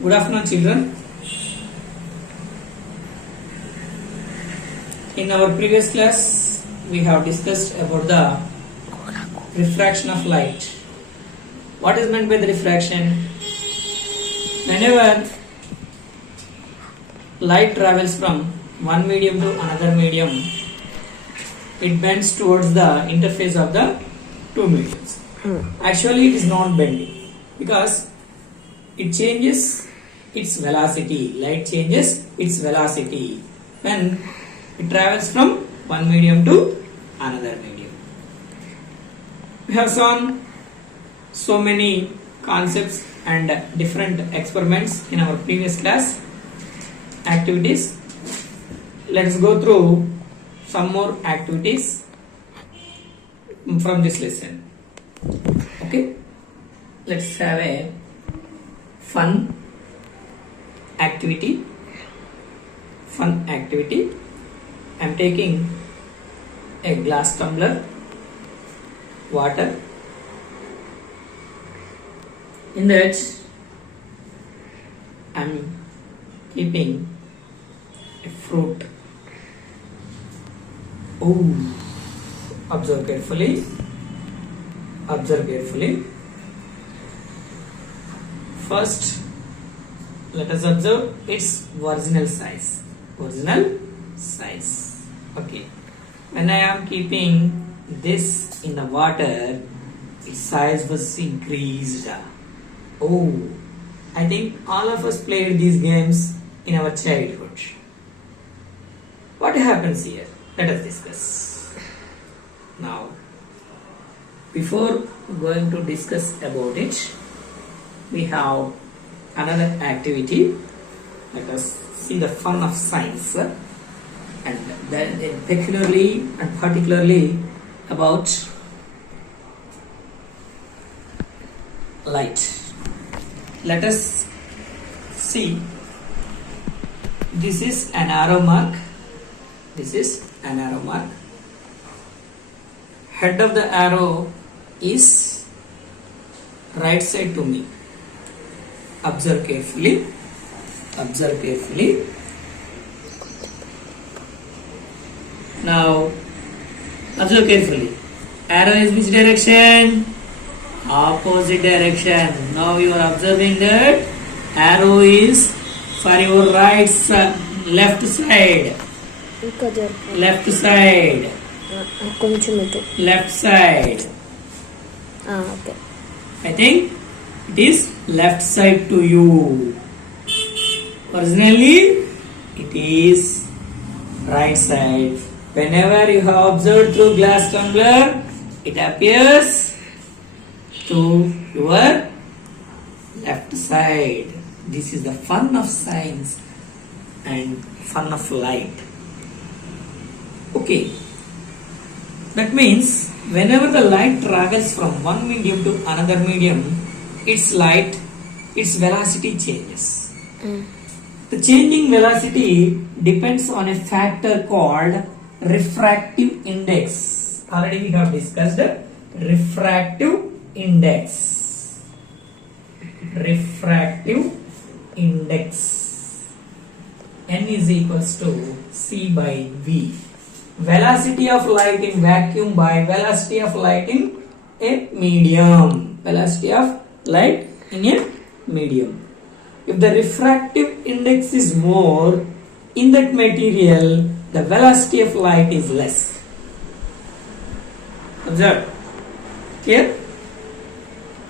Good afternoon, children. In our previous class, we have discussed about the refraction of light. What is meant by the refraction? Whenever light travels from one medium to another medium, it bends towards the interface of the two mediums. Actually, it is not bending because it changes its velocity. Light changes its velocity when it travels from one medium to another medium. We have shown so many concepts and different experiments in our previous class activities. Let's go through some more activities from this lesson. Okay, let's have a fun activity. I'm taking a glass tumbler, water. In that, I'm keeping a fruit. Oh, observe carefully. First, let us observe its original size. Okay. When I am keeping this in the water, its size was increased. Oh, I think all of us played these games in our childhood. What happens here? Let us discuss. Now, before going to discuss about it, we have another activity. Let us see the fun of science, and then peculiarly and particularly about light. Let us see. This is an arrow mark. Head of the arrow is right side to me. Observe carefully. Now, observe carefully. Arrow is which direction? Opposite direction. Now you are observing that arrow is for your left side. Left side. Okay. I think it is left side to you. Originally, it is right side. Whenever you have observed through glass tumbler, it appears to your left side. This is the fun of science and fun of light. Okay. That means whenever the light travels from one medium to another medium, its velocity changes. The changing velocity depends on a factor called refractive index. Already we have discussed refractive index. N is equals to C by V. Velocity of light in vacuum by velocity of light in a medium. If the refractive index is more in that material, the velocity of light is less. Observe. Clear?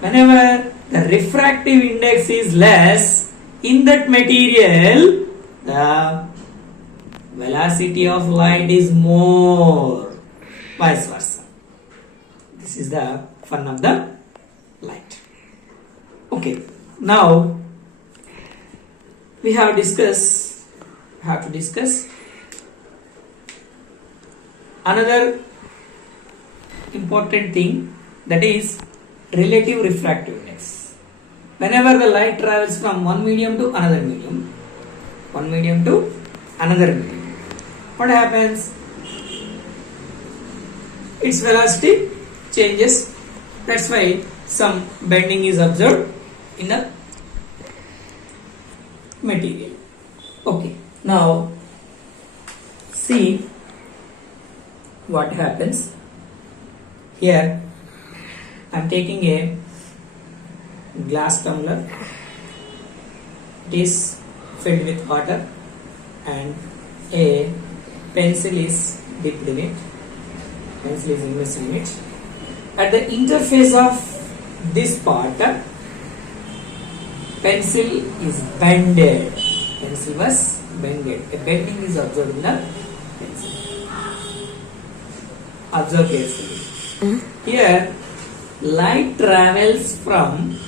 Whenever the refractive index is less in that material, the velocity of light is more. Vice versa. This is the fun of the light. Okay. Now we have to discuss another important thing, that is relative refractive index. Whenever the light travels from one medium to another medium, what happens? Its velocity changes. That's why some bending is observed in the material. Okay, now see what happens. Here I am taking a glass tumbler. It is filled with water and a pencil is dipped in it. Pencil is immersed in it. At the interface of this part, pencil is bended. Pencil was bended. A bending is observed in the pencil. Observe carefully. Here, light travels from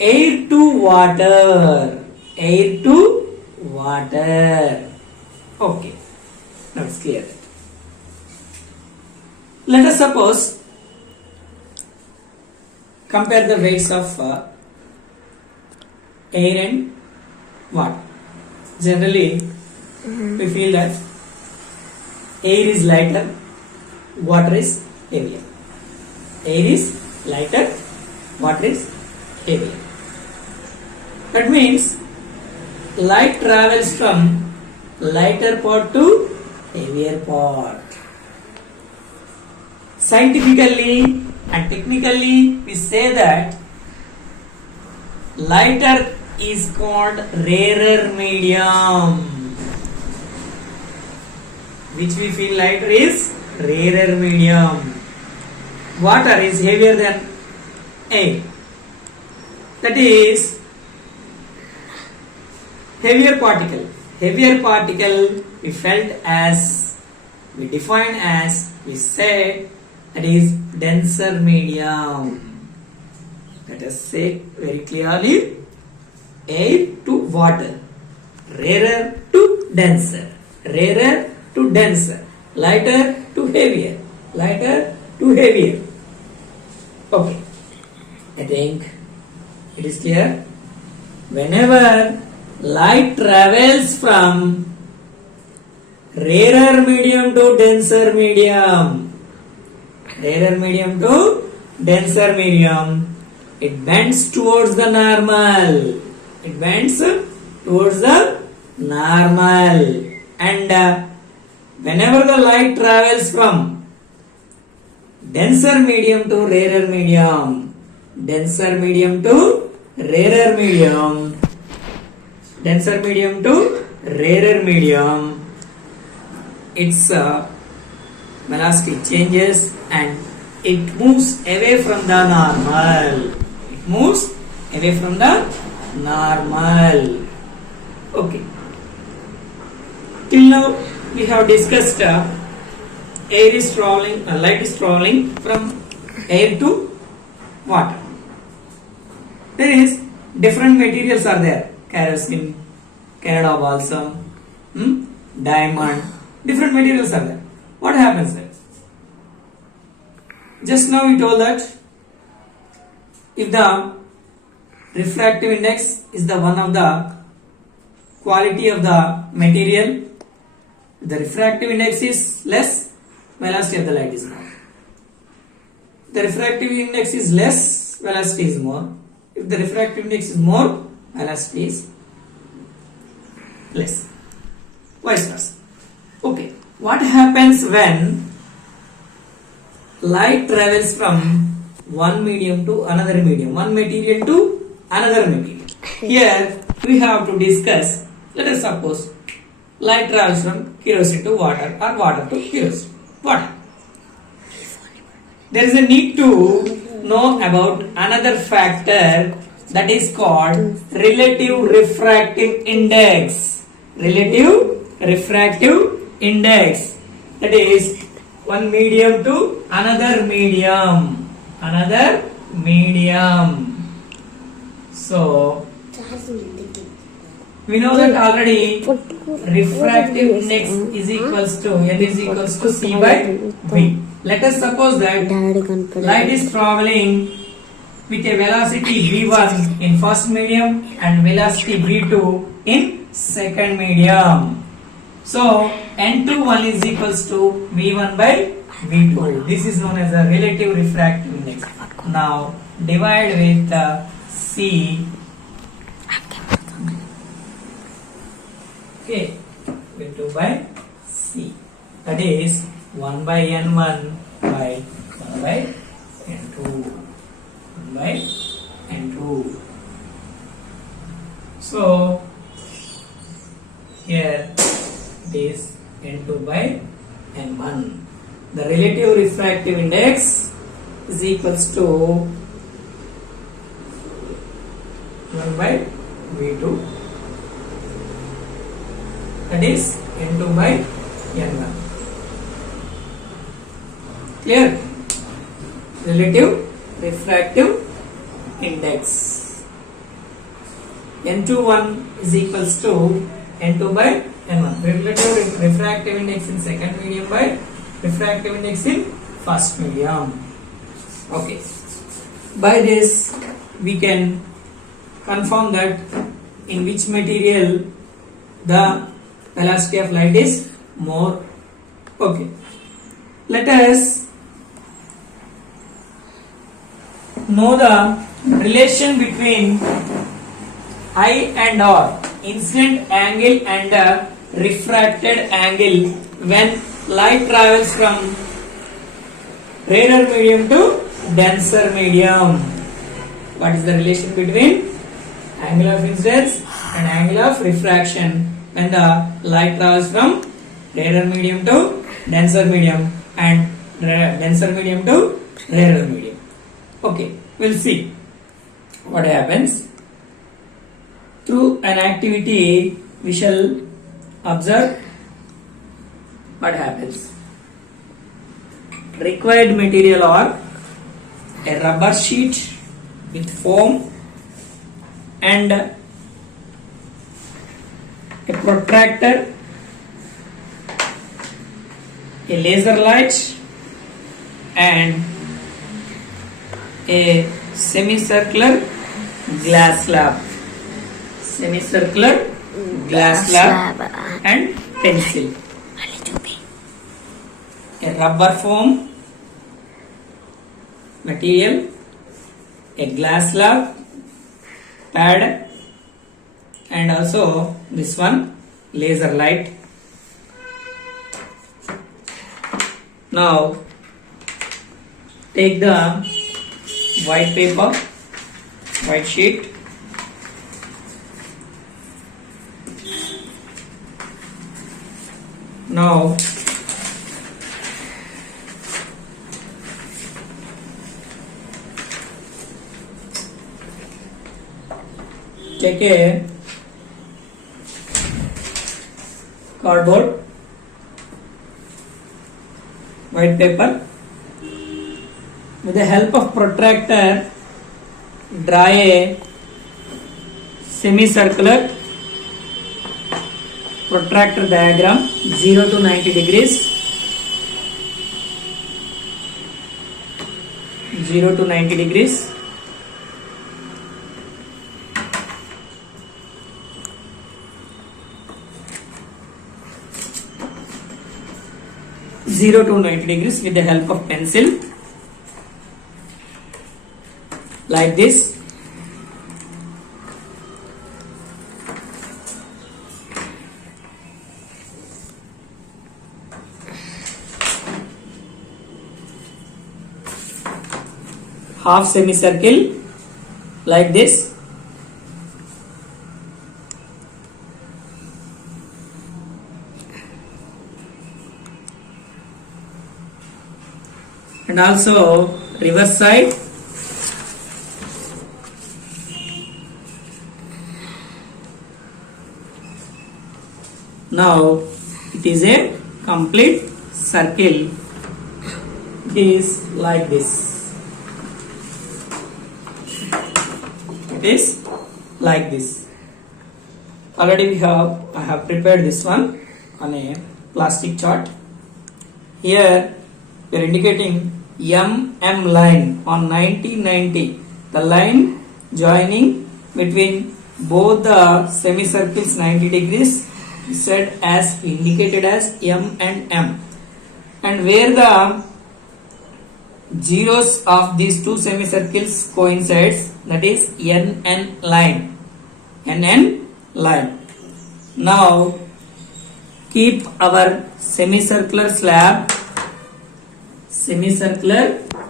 air to water. Air to water. Okay. Now it's clear. Let us suppose compare the weights of air and water. Generally, we feel that air is lighter, water is heavier. Air is lighter, water is heavier. That means light travels from lighter part to heavier part. Scientifically and technically, we say that lighter is called rarer medium. Which we feel lighter is rarer medium. Water is heavier than air. That is heavier particle. Heavier particle we define as, we say that is denser medium. Let us say very clearly, air to water, rarer to denser, rarer to denser, lighter to heavier, lighter to heavier. Okay, I think it is clear. Whenever light travels from rarer medium to denser medium, it bends towards the normal. It bends towards the normal. And whenever the light travels from denser medium to rarer medium, denser medium to rarer medium, denser medium to rarer medium, its velocity changes and it moves away from the normal. It moves away from the normal. Okay. Till now we have discussed light is traveling from air to water. There is different materials are there. Kerosene, Canada balsam, diamond. Different materials are there. What happens then? Just now we told that if the refractive index is the one of the quality of the material, if the refractive index is less, velocity of the light is more. If the refractive index is less, velocity is more. If the refractive index is more, velocity is less. Vice versa. Okay. What happens when light travels from one medium to another medium, one material to another material? Here we have to discuss, let us suppose light travels from kerosene to water or water to kerosene. What? There is a need to know about another factor that is called relative refractive index. Relative refractive index. That is one medium to another medium. Another medium. So we know that already refractive index is equals to N is equals to C by V. Let us suppose that light is traveling with a velocity V1 in first medium and velocity V2 in second medium. So N21 is equals to V1 by V2. This is known as a relative refractive index. Now divide with C. Okay, with 2 by C. That is 1 by N1 by 1 by N2. 1 by N2. So here it is N2 by N1. The relative refractive index is equals to 1 by V2. That is N2 by N1. Clear? Relative refractive index. N21 is equals to N2 by N1. Relative refractive index in second medium by refractive index in first medium. Okay. By this we can confirm that in which material the velocity of light is more. Okay. Let us know the relation between I and R, incident angle and refracted angle, when light travels from rarer medium to denser medium. What is the relation between angle of incidence and angle of refraction when the light travels from rarer medium to denser medium and denser medium to rarer medium? Okay, we'll see what happens. Through an activity we shall observe what happens. Required material are a rubber sheet with foam and a protractor, a laser light and a semicircular glass slab. Semicircular glass slab and pencil. A rubber foam material, a glass slab, pad, and also this one laser light. Now take the white paper, white sheet, now take a cardboard, white paper, with the help of protractor draw a semicircular protractor diagram 0 to 90 degrees, 0 to 90 degrees. With the help of pencil, like this. Half semicircle, like this. And also reverse side. Now it is a complete circle. It is like this. It is like this. Already I have prepared this one on a plastic chart. Here we are indicating MM line on 90-90, the line joining between both the semicircles 90 degrees is said as indicated as M and M, and where the zeros of these two semicircles coincides, that is NN line. NN line. Now keep our semicircular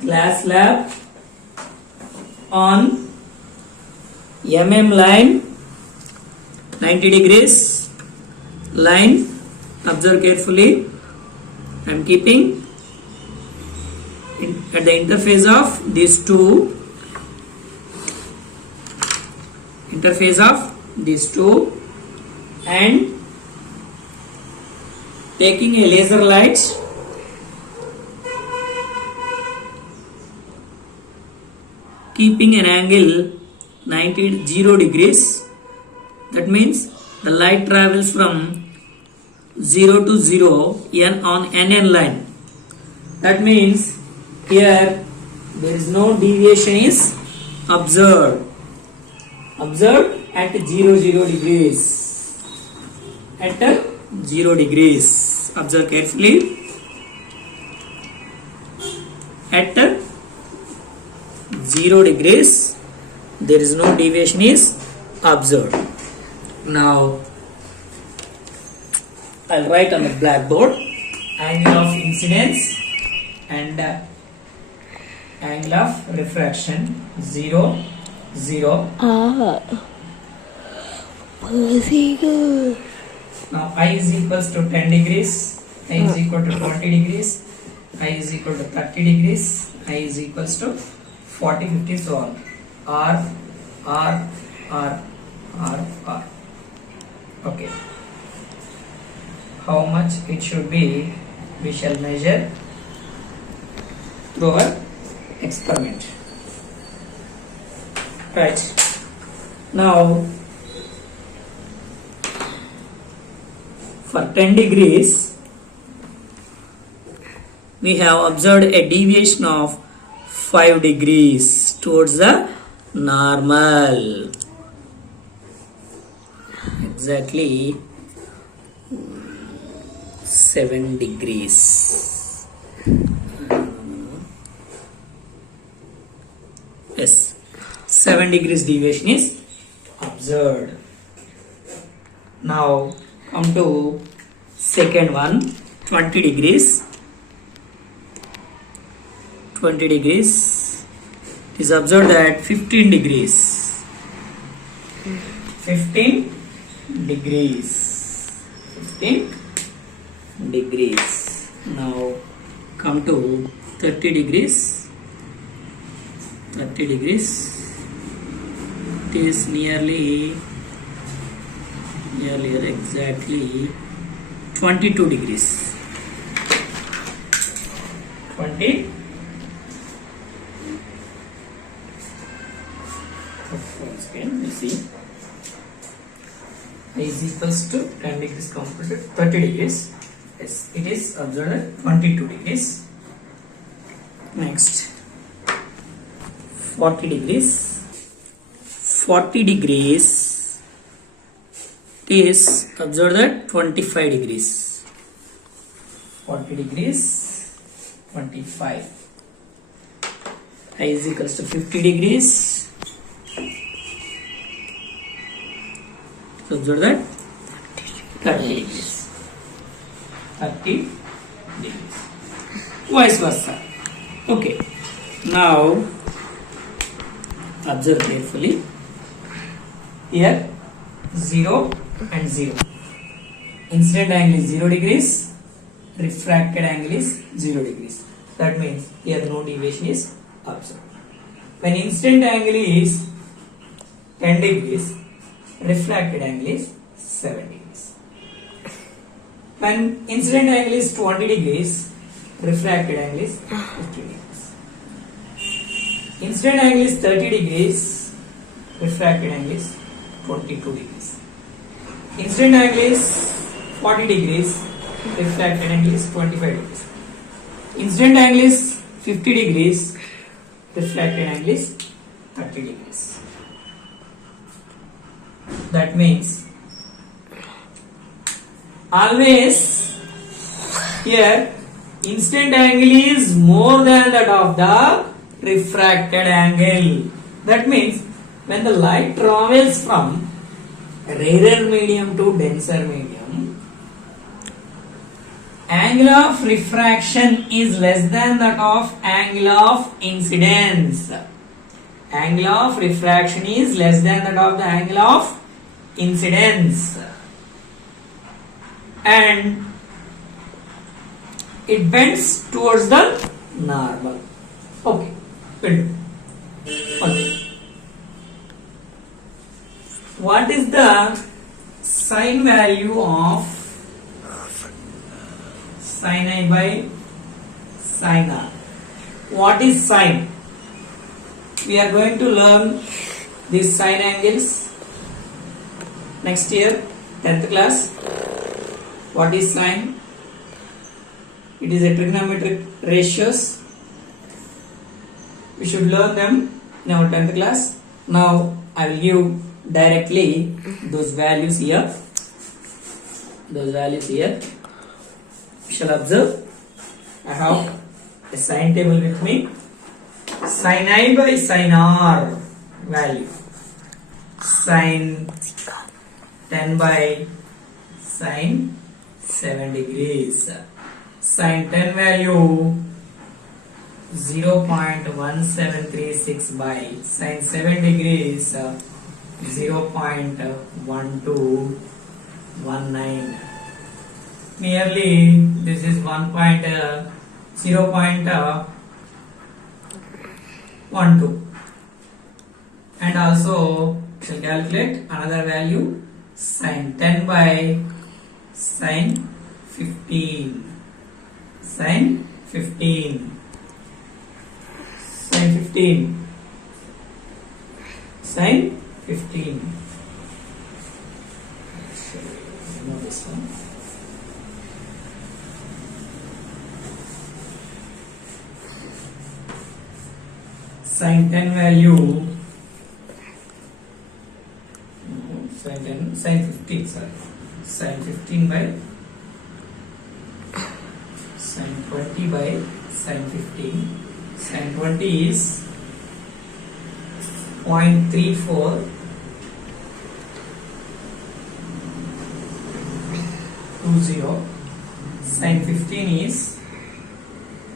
glass slab on MM line 90 degrees line. Observe carefully. I am keeping at the interface of these two and taking a laser light keeping an angle 0 degrees. That means the light travels from 0 to 0 n on NN line. That means here there is no deviation is observed. Observed at 0 degrees. At 0 degrees. Observe carefully. At 0 degrees there is no deviation is observed. Now I'll write on the blackboard angle of incidence and angle of refraction 0 0. Now I is equals to 10 degrees, I is equal to 20 degrees, I is equal to 30 degrees, I is equals to 40, 50, so on. R. Okay. How much it should be, we shall measure through our experiment. Right. Now, for 10 degrees, we have observed a deviation of 5 degrees towards the normal. Exactly 7 degrees. Yes, 7 degrees deviation is observed. Now come to second one, 20 degrees. 20 degrees. It is observed that 15 degrees. 15 degrees. 15 degrees. Now come to 30 degrees. 30 degrees. It is nearly exactly 22 degrees. 20. Once again, we see I is equals to 10 degrees completed 30 degrees. Yes, it is observed at 22 degrees. Next, 40 degrees. 40 degrees is observed at 25 degrees. 40 degrees, 25. I is equals to 50 degrees. So observe that 30 degrees. 30 degrees. Vice versa. Okay. Now observe carefully. Here 0 and 0. Incident angle is 0 degrees. Refracted angle is 0 degrees. That means here no deviation is observed. When incident angle is 10 degrees, refracted angle is 7 degrees. When incident angle is 20 degrees, refracted angle is 50 degrees. Incident angle is 30 degrees, refracted angle is 22 degrees. Incident angle is 40 degrees, refracted angle is 25 degrees. Incident angle is 50 degrees, refracted angle is 30 degrees. That means always here incident angle is more than that of the refracted angle. That means when the light travels from rarer medium to denser medium, angle of refraction is less than that of angle of incidence. Angle of refraction is less than that of the angle of incidence, and it bends towards the normal. Okay, good. Okay. What is the sine value of sin I by sin R? What is sine? We are going to learn these sine angles next year, 10th class. What is sine? It is a trigonometric ratios. We should learn them in our 10th class. Now I will give directly those values here. Those values here. You shall observe. I have a sine table with me. Sin I by sin R value. Sin 10 by sin 7 degrees. Sin 10 value 0.1736 by sin 7 degrees 0.1219. Nearly this is 0.12, and also shall calculate another value sin 10 by sin 15. Sin 15. Sin 15. Sin 15. So, remove this one. Sin 10 value, sin 15, sorry, sin 15 by sin 20 by sin 15. Sin 20 is 0.34 20. Sin 15 is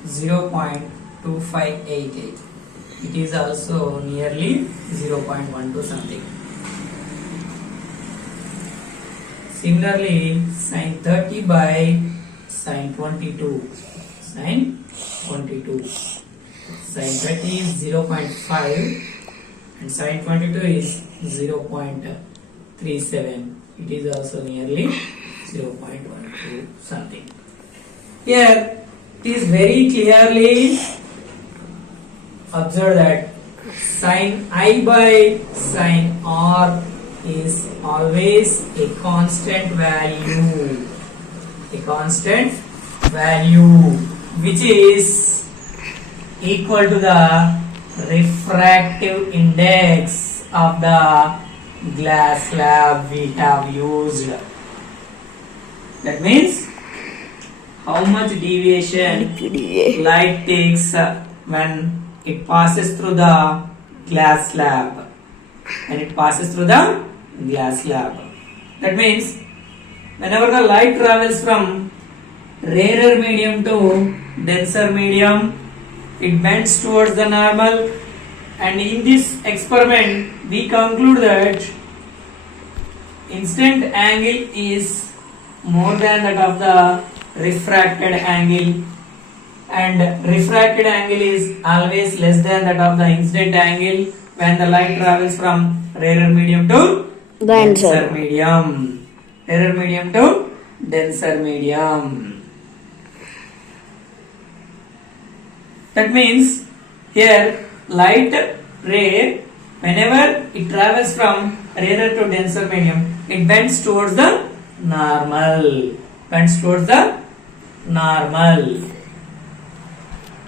0.2588. It is also nearly 0.12 something. Similarly, sin 30 by sin 22. Sin 22. Sin 30 is 0.5 and sin 22 is 0.37. It is also nearly 0.12 something. Here it is very clearly observe that sin I by sin R is always a constant value. A constant value which is equal to the refractive index of the glass slab we have used. That means how much deviation light takes when it passes through the glass slab. And it passes through the glass slab. That means whenever the light travels from rarer medium to denser medium, it bends towards the normal, and in this experiment we conclude that incident angle is more than that of the refracted angle, and refracted angle is always less than that of the incident angle when the light travels from rarer medium to denser medium. Rarer medium to denser medium. That means here light ray, whenever it travels from rarer to denser medium, it bends towards the normal. Bends towards the normal.